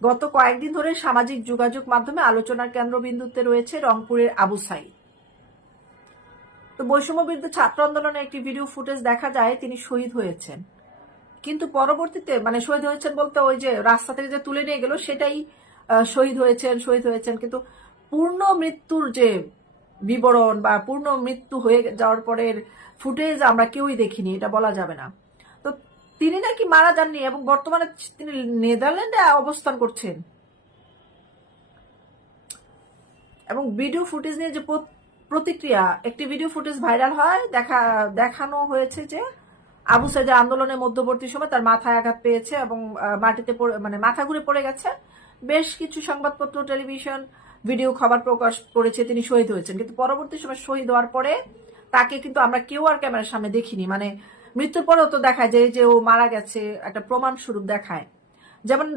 গত কয়েকদিন ধরে সামাজিক যোগাযোগ মাধ্যমে আলোচনার কেন্দ্রবিন্দুতে রয়েছে রংপুরের আবু সাঈদ। তো বৈষম্য বিরুদ্ধে ছাত্র আন্দোলনে একটি ভিডিও ফুটেজ দেখা যায় তিনি শহীদ হয়েছেন, কিন্তু পরবর্তীতে শহীদ হয়েছেন বলতে ওই যে রাস্তা থেকে যে তুলে নিয়ে গেল সেটাই শহীদ হয়েছেন, কিন্তু পূর্ণ মৃত্যুর যে বিবরণ বা পূর্ণ মৃত্যু হয়ে যাওয়ার পরের ফুটেজ আমরা কেউই দেখিনি, এটা বলা যাবে না। তো তিনি নাকি মারা যাননি এবং বর্তমানে তিনি নেদারল্যান্ডে অবস্থান করছেন। এবং ভিডিও ফুটেজ নিয়ে যে প্রতিক্রিয়া, একটি ভিডিও ফুটেজ ভাইরাল হয়, দেখানো হয়েছে যে আবু সাঈদের আন্দোলনের মধ্যবর্তী সময় তার মাথায় আঘাত পেয়েছে এবং মাটিতে মাথা ঘুরে পড়ে গেছে। বেশ কিছু সংবাদপত্র, টেলিভিশন ভিডিও খবর প্রকাশ করেছে তিনি শহীদ হয়েছেন, কিন্তু পরবর্তী সময় শহীদ হওয়ার পরে তাকে কিন্তু আমরা কেউ আর ক্যামেরার সামনে দেখিনি। মৃত্যুর পরেও তো দেখায় যে ও মারা গেছে, একটা প্রমাণ স্বরূপ দেখায়। যেমন